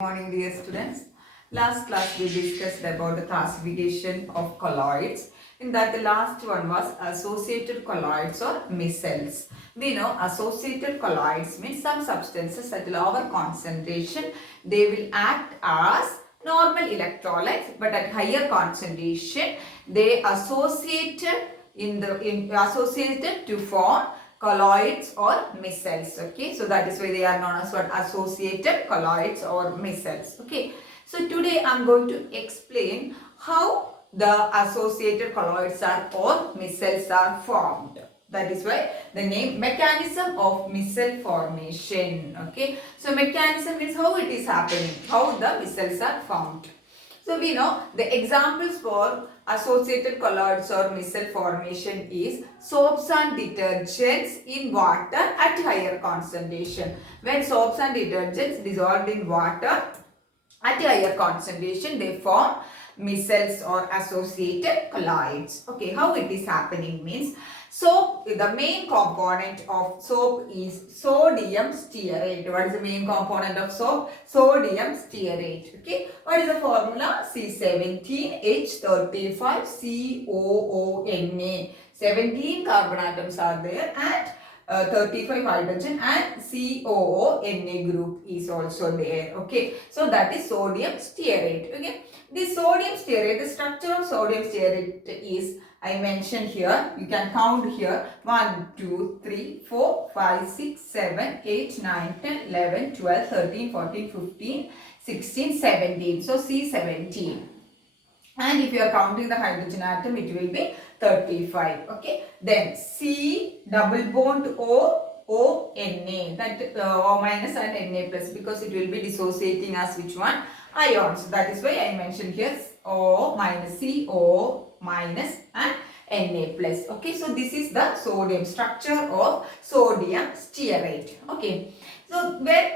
Morning, dear students. Last class we discussed about the classification of colloids. In that, the last one was associated colloids or micelles. We know associated colloids means some substances at lower concentration they will act as normal electrolytes, but at higher concentration they associated to form colloids or micelles. Okay, so that is why they are known as what? Associated colloids or micelles. Okay, so today I am going to explain how the associated colloids are or micelles are formed. That is why the name mechanism of micelle formation. Okay, so mechanism is how it is happening, how the micelles are formed. So we know the examples for associated colloids or micelle formation is soaps and detergents in water at higher concentration. When soaps and detergents dissolved in water at higher concentration, they form micelles or associated colloids. Okay, how it is happening means soap, the main component of soap is sodium stearate. What is the main component of soap? Sodium stearate. Okay, what is the formula? C17H35COONA. 17 carbon atoms are there and 35 hydrogen and COONA group is also there. Okay, so that is sodium stearate. Okay, this sodium stearate, the structure of sodium stearate is, I mentioned here, you can count here 1, 2, 3, 4, 5, 6, 7, 8, 9, 10, 11, 12, 13, 14, 15, 16, 17. So C17. And if you are counting the hydrogen atom, it will be 35. Okay. Then C double bond O Na. That O minus and Na plus, because it will be dissociating as which one? Ions. That is why I mentioned here O minus CO minus and Na plus. Okay. So this is the sodium structure of sodium stearate. Okay. So when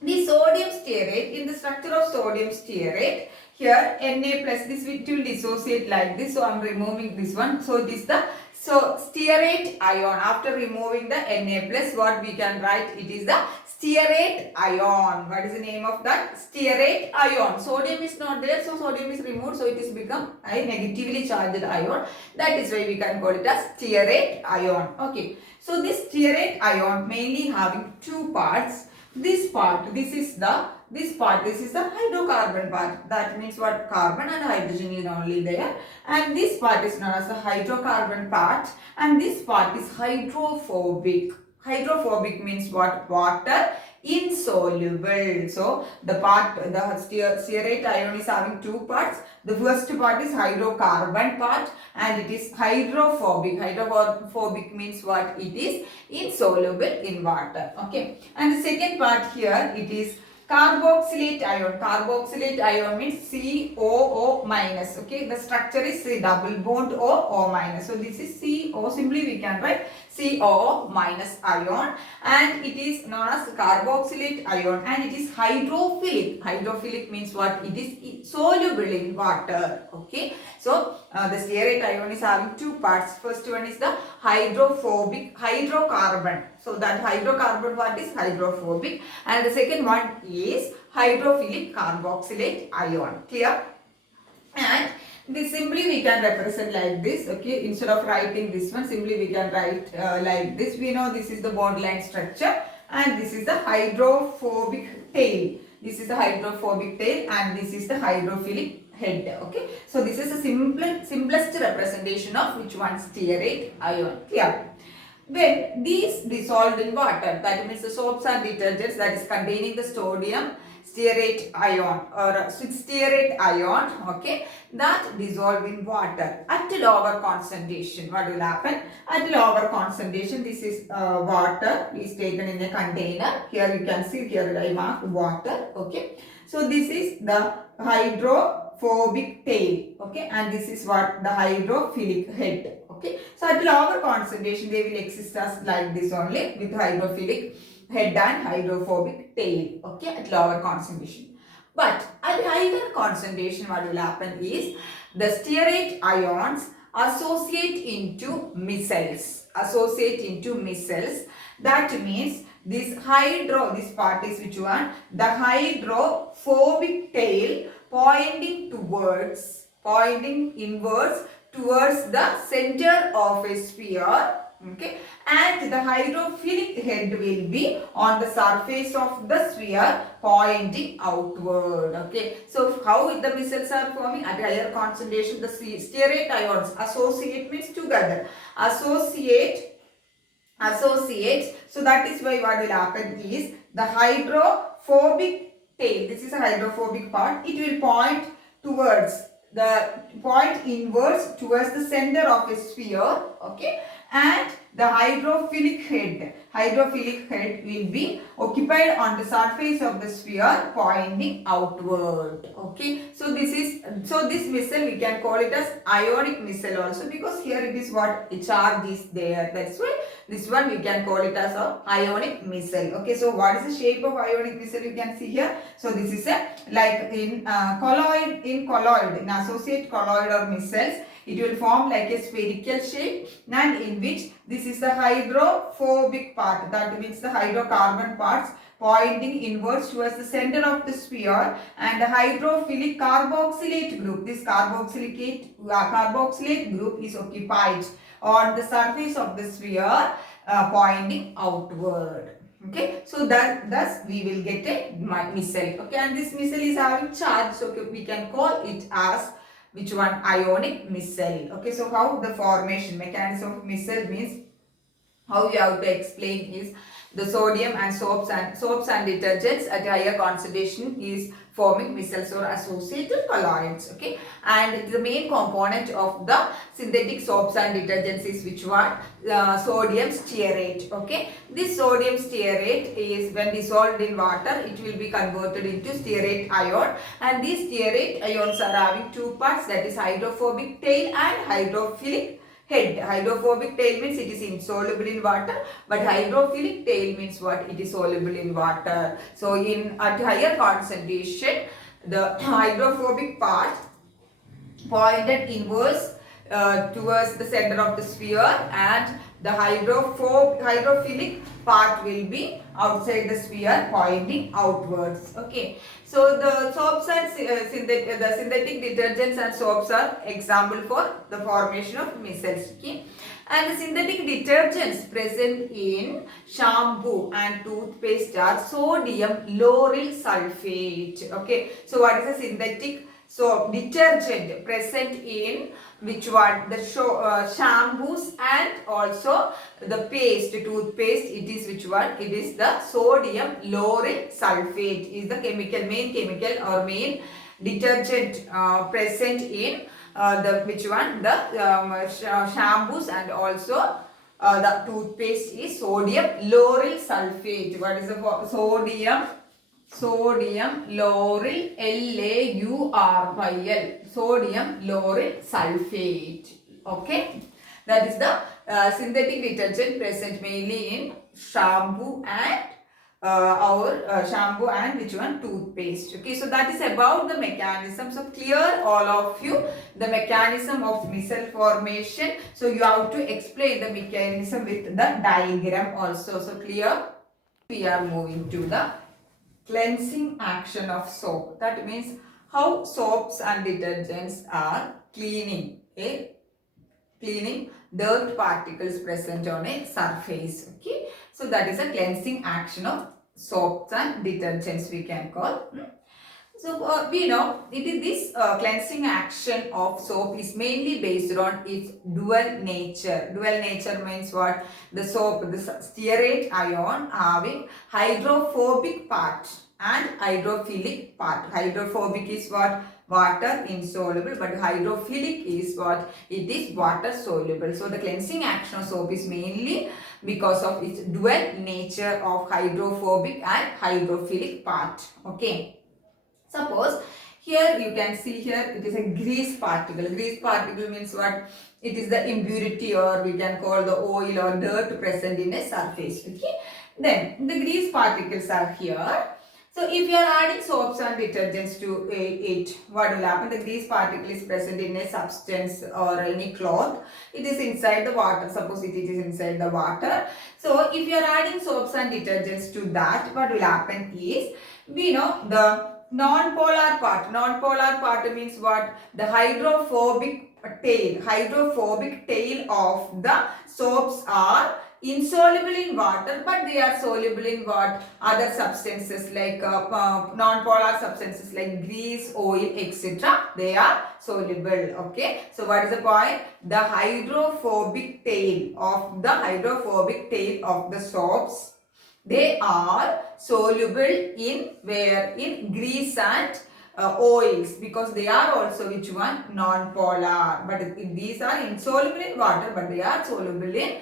the sodium stearate, in the structure of sodium stearate, here Na plus, this it will dissociate like this. So I am removing this one. So it is the stearate ion. After removing the Na plus, what we can write? It is the stearate ion. What is the name of that? Stearate ion. Sodium is not there, so sodium is removed. So it is become a negatively charged ion. That is why we can call it as stearate ion. Okay. So this stearate ion mainly having two parts. This part, this is the hydrocarbon part. That means what? Carbon and hydrogen is only there. And this part is known as the hydrocarbon part. And this part is hydrophobic. Hydrophobic means what? Water insoluble. So the stearate ion is having two parts. The first part is hydrocarbon part and it is hydrophobic. Hydrophobic means what? It is insoluble in water. Okay. And the second part here, it is carboxylate ion. Carboxylate ion means COO minus. Okay, the structure is C double bond O minus. So this is CO. Simply we can write COO minus ion, and it is known as carboxylate ion, and it is hydrophilic. Hydrophilic means what? It is soluble in water. Okay, so the stearate ion is having two parts. First one is the hydrophobic hydrocarbon. So that hydrocarbon part is hydrophobic, and the second one is hydrophilic carboxylate ion. Clear? And this simply we can represent like this. Okay, instead of writing this one, simply we can write like this. We know this is the bond line structure and this is the hydrophobic tail. This is the hydrophobic tail and this is the hydrophilic head. Okay, so this is the simplest representation of which one? Stearate ion. Clear? When these dissolved in water, that means the soaps and detergents that is containing the sodium stearate ion or stearate ion, okay, that dissolve in water at a lower concentration. What will happen? At lower concentration, this is water is taken in a container. Here you can see, here I marked water. Okay, so this is the hydrophobic tail. Okay, and this is what? The hydrophilic head. Okay, so at lower concentration they will exist as like this only, with hydrophilic head and hydrophobic tail. Okay, at lower concentration. But at higher concentration, what will happen is the stearate ions associate into micelles. That means this part is which one? The hydrophobic tail pointing inwards towards the center of a sphere. Okay, and the hydrophilic head will be on the surface of the sphere pointing outward. Okay, so how the micelles are forming? At higher concentration, the stearate ions associate means together. Associate. So that is why what will happen is the hydrophobic tail. This is a hydrophobic part. It will point inwards towards the center of a sphere. Okay, and the hydrophilic head will be occupied on the surface of the sphere pointing outward. Okay, so this micelle we can call it as ionic micelle also, because here it is what charge is there. That's why this one we can call it as a ionic micelle. Okay, so what is the shape of ionic micelle? You can see here. So this is a like in associate colloid or micelles, it will form like a spherical shape, and in which this is the hydrophobic part. That means the hydrocarbon parts pointing inwards towards the center of the sphere, and the hydrophilic carboxylate group. This carboxylate group is occupied on the surface of the sphere pointing outward. Okay, so thus we will get a micelle. Okay, and this micelle is having charge, so we can call it as which one? Ionic micelle. Okay, so how the formation mechanism of micelle means, how you have to explain is the sodium and soaps and detergents at higher concentration is forming micelles or associated colloids. Okay, and the main component of the synthetic soaps and detergents is which one? Sodium stearate. Okay, this sodium stearate is when dissolved in water, it will be converted into stearate ion, and these stearate ions are having two parts, that is hydrophobic tail and hydrophilic head. Hydrophobic tail means it is insoluble in water, but hydrophilic tail means what? It is soluble in water. So at higher concentration, the hydrophobic part pointed inwards towards the center of the sphere, and the hydrophilic part will be outside the sphere pointing outwards. Okay, so the soaps and synthetic detergents and soaps are example for the formation of micelles. Okay, and the synthetic detergents present in shampoo and toothpaste are sodium lauryl sulfate. Okay, so what is a synthetic detergent present in which one? The shampoos and also the toothpaste. It is which one? It is the sodium lauryl sulfate is the main chemical or main detergent present in the which one? The shampoos and also the toothpaste is sodium lauryl sulfate. What is the sodium lauryl, LAURYL, sodium lauryl sulfate. Okay, that is the synthetic detergent present mainly in shampoo and shampoo and which one? Toothpaste. Okay, so that is about the mechanism. So clear all of you the mechanism of micelle formation. So you have to explain the mechanism with the diagram also. So clear. We are moving to the cleansing action of soap. That means how soaps and detergents are cleaning dirt particles present on a surface. Okay, so that is a cleansing action of soaps and detergents we can call. So we know this cleansing action of soap is mainly based on its dual nature. Dual nature means what? The soap, the stearate ion having hydrophobic part and hydrophilic part. Hydrophobic is what? Water insoluble, but hydrophilic is what? It is water soluble. So the cleansing action of soap is mainly because of its dual nature of hydrophobic and hydrophilic part. Okay. Suppose here you can see here it is a grease particle. Grease particle means what? It is the impurity, or we can call the oil or dirt present in a surface. Okay. Then the grease particles are here. So if you are adding soaps and detergents to it, what will happen? The grease particle is present in a substance or any cloth. It is inside the water. Suppose it is inside the water. So if you are adding soaps and detergents to that, what will happen is, we know the non-polar part. Non-polar part means what? The hydrophobic tail of the soaps are insoluble in water, but they are soluble in what? Other substances like non-polar substances like grease, oil, etc. They are soluble. Okay. So what is the point? The hydrophobic tail of the soaps, they are soluble in where? In grease and oils, because they are also which one? Non-polar. But these are insoluble in water, but they are soluble in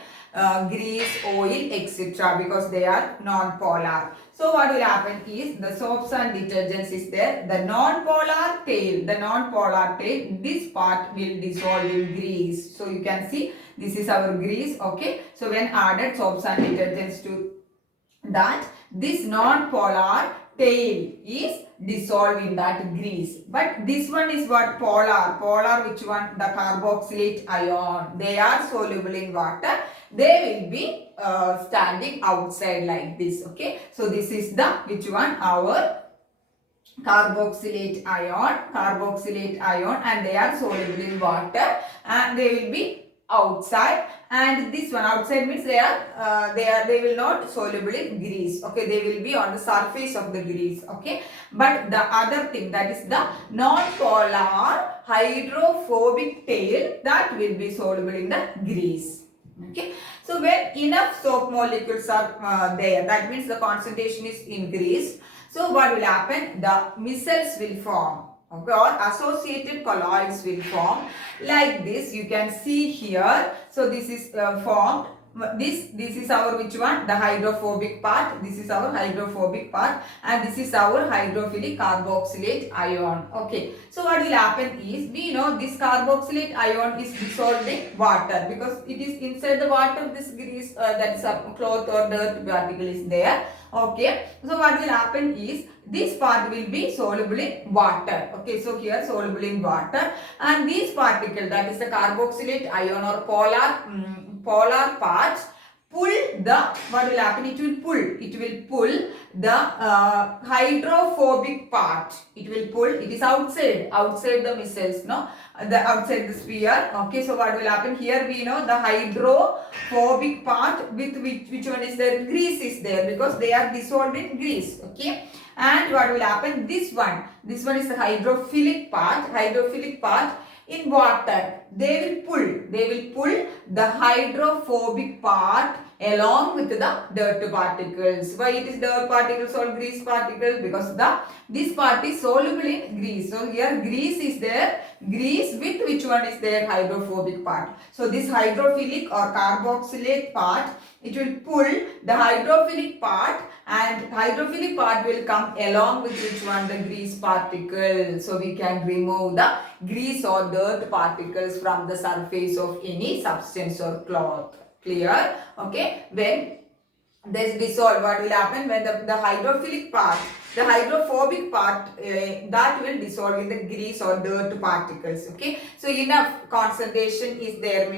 grease, oil, etc. because they are non-polar. So what will happen is, the soaps and detergents is there. The non-polar tail, this part will dissolve in grease. So you can see this is our grease. Okay. So when added soaps and detergents to that, this non-polar tail is dissolved in that grease. But this one is what? Polar which one? The carboxylate ion. They are soluble in water. They will be standing outside like this. Okay. So this is the which one? Our carboxylate ion, and they are soluble in water, and they will be outside. And this one outside means they will not soluble in grease. Okay, they will be on the surface of the grease. Okay, but the other thing, that is the non-polar hydrophobic tail, that will be soluble in the grease. Okay, so when enough soap molecules are there, that means the concentration is increased. So what will happen? The micelles will form. Okay, or associated colloids will form like this. You can see here. So this is formed. This is our which one? The hydrophobic part. This is our hydrophobic part, and this is our hydrophilic carboxylate ion. Okay. So what will happen is, we know this carboxylate ion is dissolved in water, because it is inside the water. This grease, that is a cloth or dirt particle is there. Okay. So what will happen is, this part will be soluble in water. Okay, so here soluble in water, and these particles, that is the carboxylate ion or polar parts, pull the, what will happen? It will pull the hydrophobic part. It is outside the micelles, no? The outside the sphere. Okay, so what will happen? Here we know the hydrophobic part, with which one is there? Grease is there, because they are dissolved in grease. Okay. And what will happen? This one is the hydrophilic part in water. They will pull the hydrophobic part along with the dirt particles. Why it is dirt particles or grease particles? Because this part is soluble in grease. So here grease is there. Grease with which one is there? Hydrophobic part. So this hydrophilic or carboxylate part, it will pull the hydrophilic part, and hydrophilic part will come along with which one? The grease particle. So we can remove the grease or dirt particles from the surface of any substance or cloth. Clear? Okay. When this dissolve, what will happen? When the hydrophilic part, the hydrophobic part, that will dissolve in the grease or dirt particles. Okay. So enough concentration is there,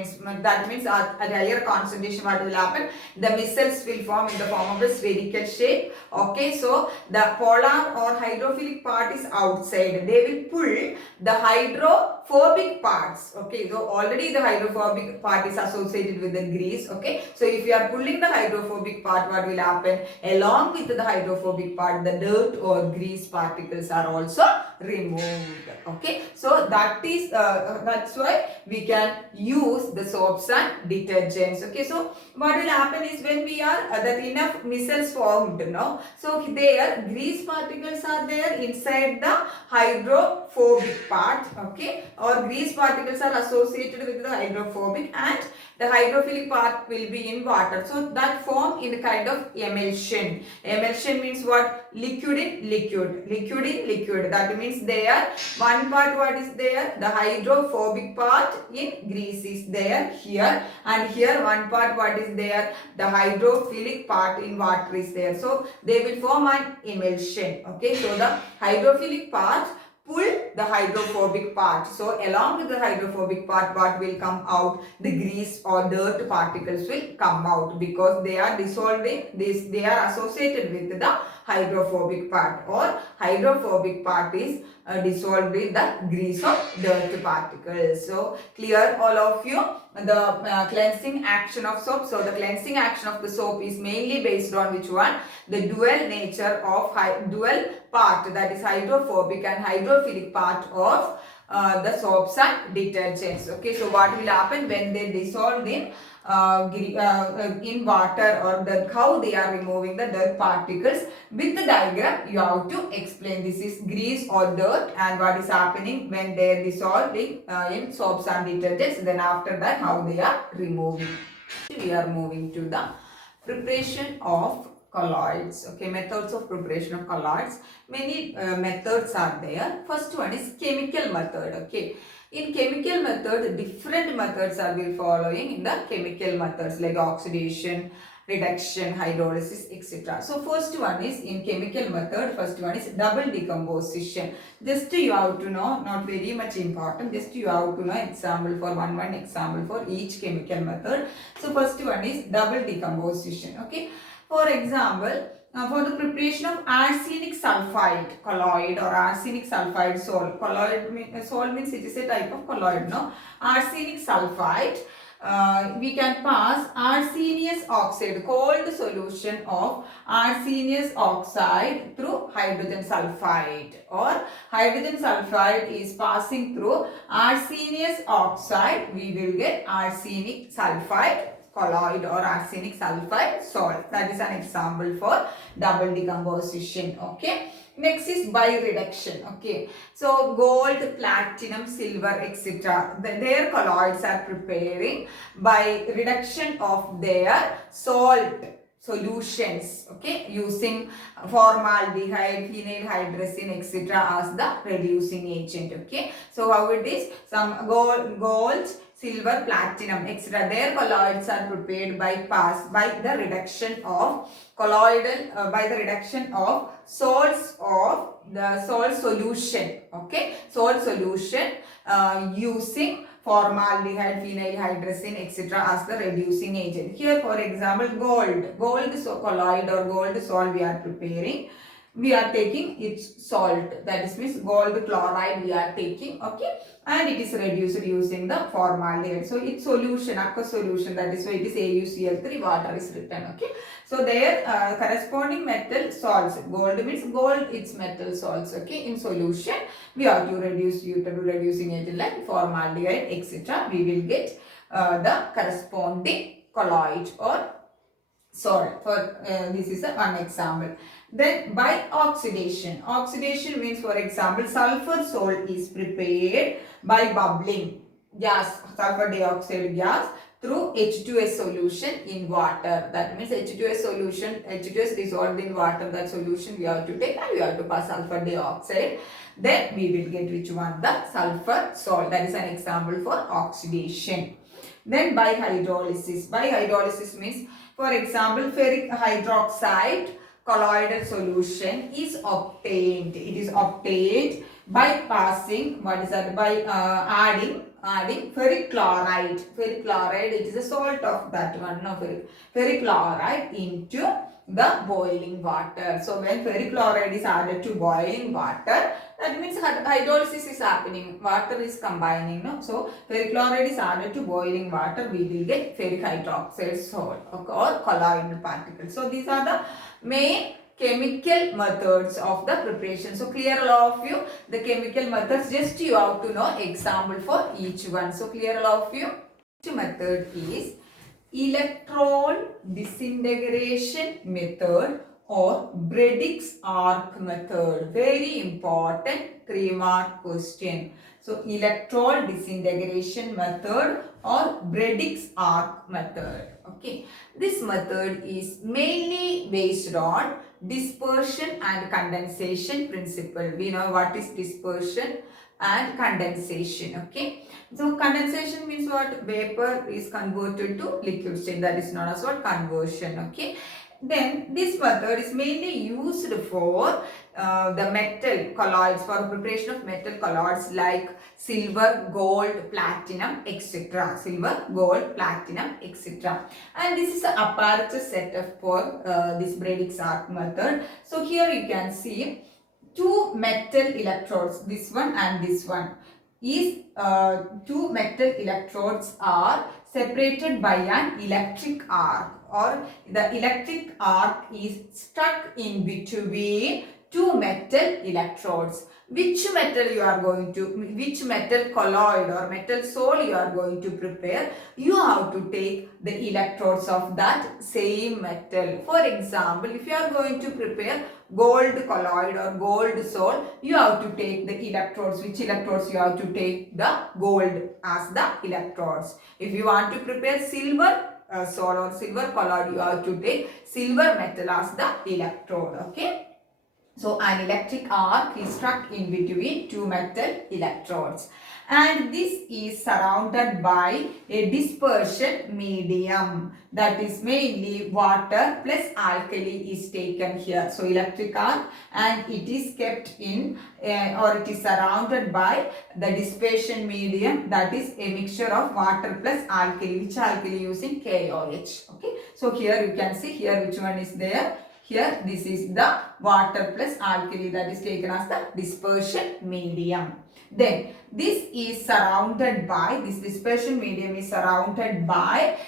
that means at higher concentration, what will happen? The micelles will form in the form of a spherical shape. Okay. So the polar or hydrophilic part is outside. They will pull the hydrophobic parts. Okay. So already the hydrophobic part is associated with the grease. Okay. So if you are pulling the hydrophobic part, what will happen? Along with the hydrophobic part, the dirt or grease particles are also removed. Okay. So that's why we can use the soaps and detergents. Okay. So what will happen is, when we are that enough micelles formed, no? So there grease particles are there inside the hydrophobic part. Okay. Or grease particles are associated with the hydrophobic, and the hydrophilic part will be in water. So that form in a kind of emulsion. Emulsion means what? liquid in liquid, liquid in liquid. That means there one part what is there? The hydrophobic part in grease is there here, and here one part what is there? The hydrophilic part in water is there. So they will form an emulsion. Okay, so the hydrophilic part pull the hydrophobic part. So along with the hydrophobic part, what will come out? The grease or dirt particles will come out because they are dissolving this, they are associated with the hydrophobic part, or hydrophobic part is dissolved in the grease or dirt particles. So clear all of you the cleansing action of soap. So the cleansing action of the soap is mainly based on which one? The dual nature of dual part, that is hydrophobic and hydrophilic part of the soaps and detergents. Okay, so what will happen when they dissolve in water, or how they are removing the dirt particles? With the diagram you have to explain. This is grease or dirt, and what is happening when they are dissolving in soaps and detergents. Then after that how they are removing. We are moving to the preparation of colloids. Okay, methods of preparation of colloids. Many methods are there. First one is chemical method. Okay, in chemical method, different methods are we following in the chemical methods, like oxidation, reduction, hydrolysis, etc. So first one is in chemical method, first one is double decomposition. Just you have to know, not very much important, just you have to know example for one example for each chemical method. So first one is double decomposition. Okay, for example, for the preparation of arsenic sulfide colloid or arsenic sulfide salt. Colloid salt means it is a type of colloid, no? Arsenic sulfide. We can pass arsenious oxide, cold solution of arsenious oxide through hydrogen sulfide, or hydrogen sulfide is passing through arsenious oxide, we will get arsenic sulfide colloid or arsenic sulfide salt. That is an example for double decomposition. Okay. Next is by reduction. Okay, so gold, platinum, silver, etc. Their colloids are preparing by reduction of their salt solutions. Okay, using formaldehyde, phenyl hydrazine, etc. as the reducing agent. Okay, so how it is? Some gold, silver, platinum, etc. Their colloids are prepared by the reduction of colloidal by the reduction of salts of the salt solution. Okay, salt solution using formaldehyde, phenyl hydrazine, etc. as the reducing agent. Here, for example, gold colloid or gold salt we are preparing. We are taking its salt, that is means gold chloride we are taking. Okay, and it is reduced using the formaldehyde. So its solution, aqueous solution, that is why it is AuCl3, water is written. Okay, so their corresponding metal salts, gold means gold, its metal salts. Okay, in solution we have to reduce due to reducing agent like formaldehyde, etc. We will get the corresponding colloid or salt. For this is one example. Then by oxidation. Oxidation means, for example, sulfur salt is prepared by bubbling gas, sulfur dioxide gas, through H2S solution in water. That means H2S solution, H2S dissolved in water, that solution we have to take and we have to pass sulfur dioxide. Then we will get which one? The sulfur salt. That is an example for oxidation. Then by hydrolysis. By hydrolysis means, for example, ferric hydroxide colloidal solution is obtained. It is obtained by passing, what is that? By adding ferric chloride. Ferric chloride, it is a salt of that one, no, ferric chloride into the boiling water. So when ferric chloride is added to boiling water, that means hydrolysis is happening, water is combining, no? So ferric chloride is added to boiling water, we will get ferric hydroxide salt or colloidal particles. So these are the main chemical methods of the preparation. So clear all of you the chemical methods, just you have to know example for each one. So clear all of you. Next method is electron disintegration method or Bredik's arc method. Very important 3-mark question. So electron disintegration method or Bredik's arc method. Okay, this method is mainly based on dispersion and condensation principle. We know what is dispersion and condensation. Okay, so condensation means what? Vapor is converted to liquid state, that is known as what? Conversion. Okay, then this method is mainly used for the metal colloids, for preparation of metal colloids like silver, gold, platinum, etc. Silver, gold, platinum, etc. And this is the apparatus setup for this Brady's arc method. So here you can see two metal electrodes, this one and this one. Is two metal electrodes are separated by an electric arc, or the electric arc is stuck in between two metal electrodes. Which metal you are going to, which metal colloid or metal soul you are going to prepare, you have to take the electrodes of that same metal. For example, if you are going to prepare gold colloid or gold soul, you have to take the electrodes. Which electrodes you have to take? The gold as the electrodes. If you want to prepare silver soul or silver colloid, you have to take silver metal as the electrode. Okay. So an electric arc is struck in between two metal electrodes, and this is surrounded by a dispersion medium, that is mainly water plus alkali is taken here. So electric arc, and it is kept in or it is surrounded by the dispersion medium, that is a mixture of water plus alkali. Which alkali? Using KOH. Okay. So here you can see here which one is there. Here this is the water plus alkali, that is taken as the dispersion medium. Then this is surrounded by, this dispersion medium is surrounded by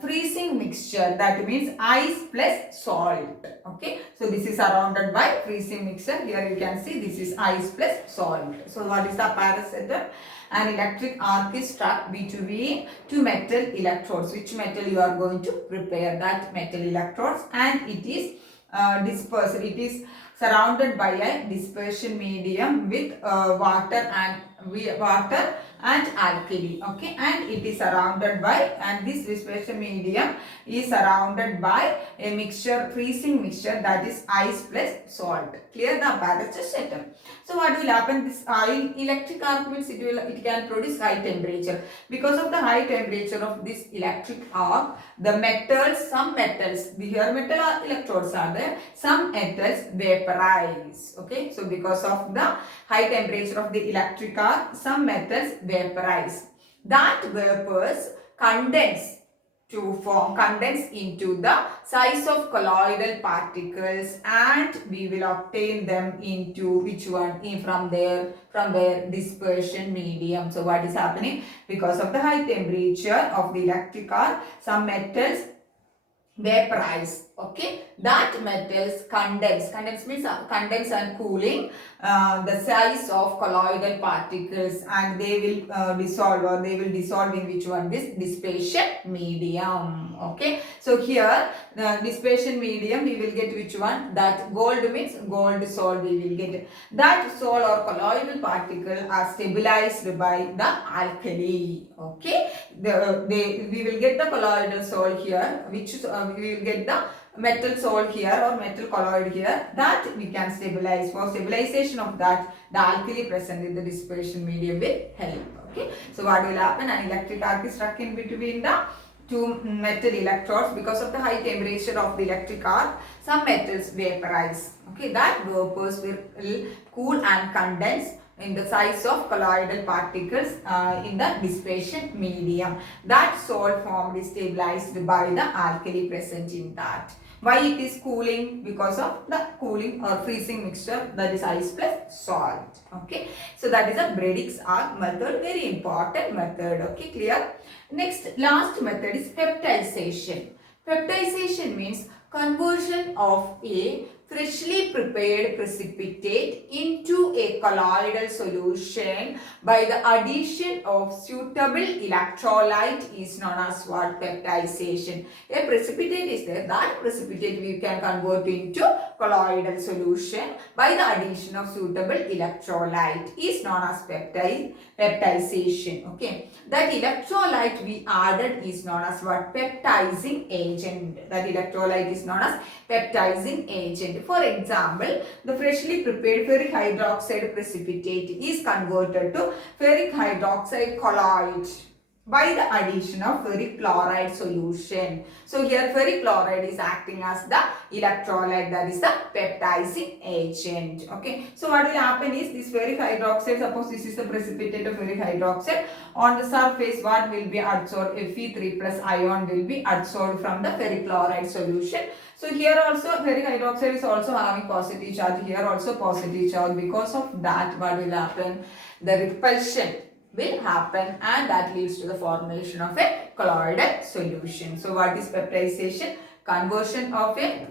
freezing mixture, that means ice plus salt. Okay, so this is surrounded by freezing mixture. Here you can see this is ice plus salt. So what is the apparatus setup? An electric arc is struck between two metal electrodes. Which metal you are going to prepare? That metal electrodes, and it is dispersed. It is surrounded by a dispersion medium with water and alkali. Okay, and it is surrounded by, and this dispersion medium is surrounded by a mixture, freezing mixture, that is ice plus salt. Clear the apparatus setup. So what will happen? This electric arc means it can produce high temperature. Because of the high temperature of this electric arc, the metals, some metals, here metal electrodes are there, some metals vaporize. Okay, so because of the high temperature of the electric arc, some metals vaporize. That vapors condense into the size of colloidal particles, and we will obtain them into which one? From their dispersion medium. So what is happening? Because of the high temperature of the electric arc, some metals vaporize. Okay, that metals condense means condense and cooling the size of colloidal particles, and they will dissolve, or they will dissolve in which one? This dispersion medium. Okay, so here the dispersion medium we will get which one? That gold means gold soul we will get. That soul or colloidal particle are stabilized by the alkali. Okay, we will get the colloidal soul here, which we will get the metal soul here or metal colloid here, that we can stabilize. For stabilization of that, the alkali present in the dispersion medium will help. Okay, so what will happen? An electric arc is struck in between the two metal electrodes. Because of the high temperature of the electric arc, some metals vaporize. Okay, that vapors will cool and condense in the size of colloidal particles in the dispersion medium. That salt formed is stabilized by the alkali present in that. Why it is cooling? Because of the cooling or freezing mixture, that is ice plus salt. Okay, so that is a Brady's arc method, very important method. Okay, clear? Next, last method is peptization. Peptization means conversion of a freshly prepared precipitate into a colloidal solution by the addition of suitable electrolyte is known as what? Peptization. A precipitate is there. That precipitate we can convert into colloidal solution by the addition of suitable electrolyte is known as peptization. Okay. That electrolyte we added is known as what? Peptizing agent. That electrolyte is known as peptizing agent. For example, the freshly prepared ferric hydroxide precipitate is converted to ferric hydroxide colloid by the addition of ferric chloride solution. So here ferric chloride is acting as the electrolyte, that is the peptizing agent. Okay. So what will happen is this ferric hydroxide, suppose this is the precipitate of ferric hydroxide, on the surface what will be adsorbed? Fe3 plus ion will be adsorbed from the ferric chloride solution. So here also ferric hydroxide is also having positive charge, here also positive charge. Because of that, what will happen? The repulsion will happen and that leads to the formation of a colloidal solution. So what is peptization? Conversion of a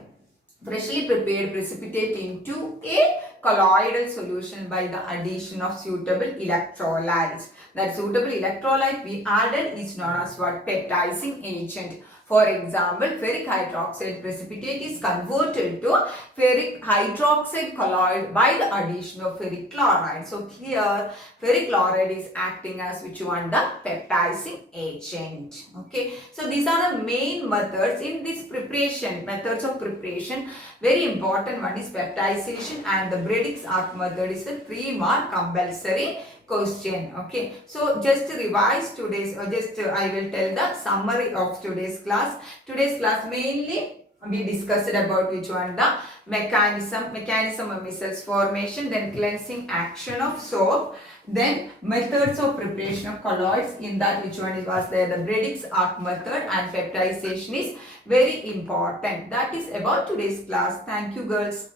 freshly prepared precipitate into a colloidal solution by the addition of suitable electrolytes. That suitable electrolyte we added is known as what? Peptizing agent. For example, ferric hydroxide precipitate is converted to ferric hydroxide colloid by the addition of ferric chloride. So here ferric chloride is acting as which one? The peptizing agent. Okay. So these are the main methods in this preparation, methods of preparation. Very important one is peptization and the Bredik's arc method is the 3-mark compulsory question. Okay, so just to revise today's I will tell the summary of today's class. Today's class mainly we discussed about which one? The mechanism of micelles formation, then cleansing action of soap, then methods of preparation of colloids. In that which one was there? The Bredik's arc method and peptization is very important. That is about today's class. Thank you girls.